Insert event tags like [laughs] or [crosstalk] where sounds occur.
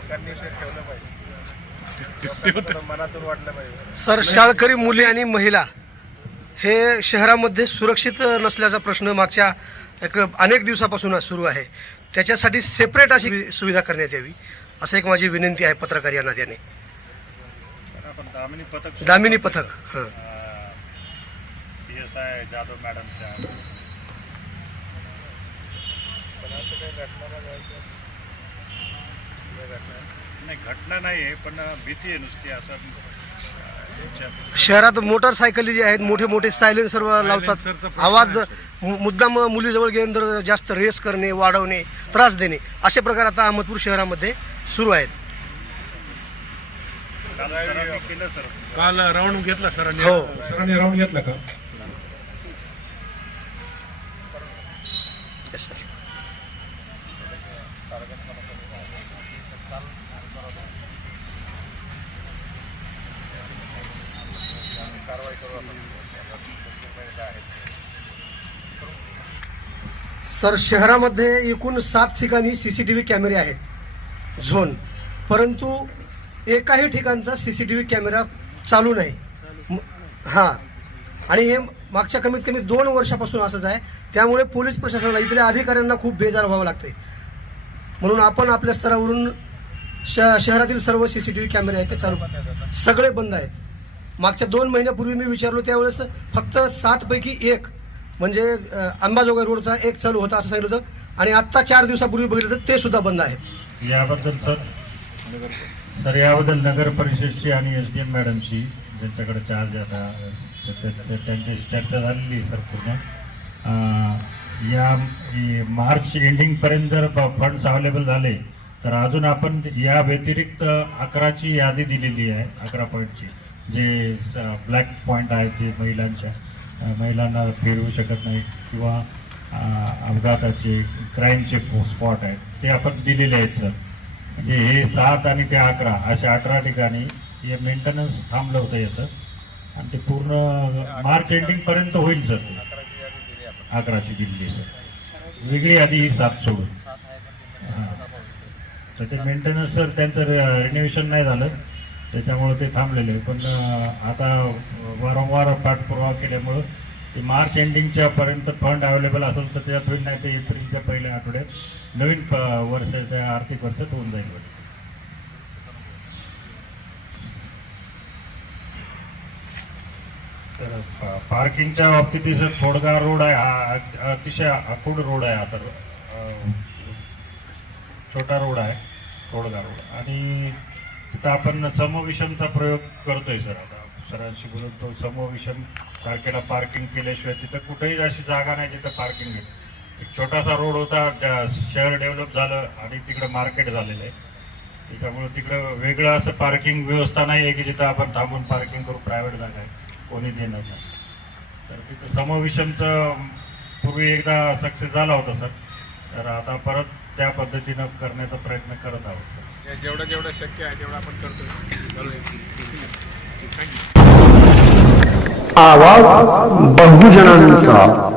लोकांनी ते ठेवलं पाहिजे. [laughs] लोकांना थोडं मनातून वाटलं पाहिजे. सर शाळकरी मुली आणि महिला हे शहरामध्ये सुरक्षित नसल्याचा प्रश्न मागच्या एक अनेक दिवसापासून सुरू आहे. त्याच्यासाठी सेपरेट अशी सुविधा करण्यात यावी असं एक माझी विनंती आहे पत्रकार या नात्याने दामिनी पथक दामिनी पथक हां. सी एस आय जाधव मॅडमच्या पण असं काही घटना नाही घटना नाही. आहे पण भीती आहे नुसती असं शहरात मोटरसायकली जे आहेत मोठे मोठे सायलेन्सर लावतात. आवाज मुद्दाम मुलीजवळ गेल्यानंतर जास्त रेस करणे वाढवणे त्रास देणे असे प्रकार आता अहमदपूर शहरामध्ये सुरू आहेत. काल सर. राऊंड घेतला सरांनी. हो. सरांनी राऊंड घेतला का? Yes, sir. कारवाई करू आपण महिला आहेत सर शहरामध्ये एकूण सात ठिकाणी सी सी टी व्ही कॅमेरे आहेत. झोन. परंतु एकाही ठिकाणचा C C T V camera चालू नाही. हां. आणि हे मागच्या कमीत कमी दोन वर्षापासून असंच आहे. त्यामुळे पोलीस प्रशासनाला इथल्या अधिकाऱ्यांना खूप बेजार व्हावं लागते म्हणून आपण आपल्या स्तरावरून श शहरातील सर्व सी सी टी व्ही कॅमेरे आहेत ते चालू सगळे बंद आहेत. मागच्या दोन महिन्यापूर्वी मी विचारलो त्यावेळेस फक्त सातपैकी एक म्हणजे अंबाजोगाई रोडचा एक चालू होता असं सांगितलं होतं. आणि आत्ता चार दिवसापूर्वी बघितलं तर ते सुद्धा बंद आहेत. याबद्दल सर? सर याबद्दल नगर परिषदशी आणि एस डी एम मॅडमशी ज्यांच्याकडे चार्ज आता त्या- त्यांच्याशी चर्चा झालेली आहे सर पूर्ण. या मार्च एंडिंगपर्यंत जर फंड्स अवेलेबल झाले तर अजून आपण या व्यतिरिक्त अकराची यादी दिलेली आहे अकरा पॉईंटची जे ब्लॅक पॉईंट आहेत जे महिलांच्या महिलांना फिरवू शकत नाही किंवा अपघाताचे क्राईमचे स्पॉट आहेत. ते आपण दिलेले आहेत सर म्हणजे हे सात आणि ते अकरा अशा अठरा ठिकाणी हे मेंटेनन्स थांबलं होतं याचं. आणि ते पूर्ण मार्च एंडिंगपर्यंत होईल सर अकराची दिल्ली सर वेगळी आधी ही सात सोडून. हां. तर ते मेंटेनन्स सर त्यांचं रिनोव्हेशन नाही झालं. त्याच्यामुळं ते थांबलेले पण आता वारंवार पाठपुरावा केल्यामुळं ते मार्च एंडिंगच्या पर्यंत फंड अवेलेबल असेल तर त्याच्यात होईल नाही तर एप्रिलच्या पहिल्या आठवड्यात नवीन प- वर्षाच्या आर्थिक वर्षात होऊन जाईल. तर पार्किंगच्या बाबतीत हे सर रोड आहे हा अतिशय आखूड रोड आहे आता. छोटा रोड आहे थोडगार रोड. आणि तिथं आपण समविषमचा प्रयोग करतोय सर. आता सरांशी बोलून तो समविषम तारखेला पार्किंग केल्याशिवाय तिथं कुठेही अशी जागा नाही जिथं पार्किंग आहे एक छोटासा रोड होता त्या शहर डेव्हलप झालं आणि तिकडं मार्केट झालेलं आहे. त्याच्यामुळे तिकडं वेगळं असं पार्किंग व्यवस्था नाही आहे की जिथं आपण थांबून पार्किंग करू प्रायव्हेट जागा आहे. कोणी देणार नाही. तर तिथं समविषमचं पूर्वी एकदा सक्सेस झाला होता सर. तर आता परत त्या पद्धतीनं करण्याचा प्रयत्न करत आहोत सर. जेवढं जेवढं शक्य आहे तेवढं आपण करतो आवाज बहुजनांचा.